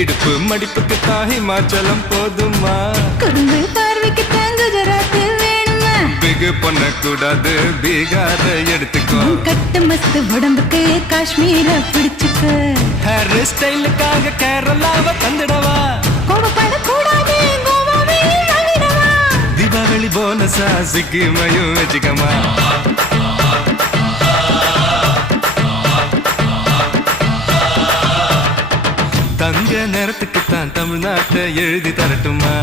இடுப்பு மடிப்புக்கு தாஹி மாச்சலம் போதுமா குறும்பு பார்வைக்கு தாங்க ஜராத்து வேணுமா பிகு பண்ண கூடாது பீகார எடுத்துக்கோ கட்டு மஸ்து உடம்புக்கு காஷ்மீர பிடிச்சுக்க ஹேர் ஸ்டைலுக்காக கேரளாவை தந்துடவா கோபப்பட கூடாது கோவாவே வாங்கிடவா தீபாவளி போனஸா சிக்கிமையும் வச்சுக்கமா தங்க நேரத்துக்குத்தான் தமிழ்நாட்டை எழுதி தரட்டுமா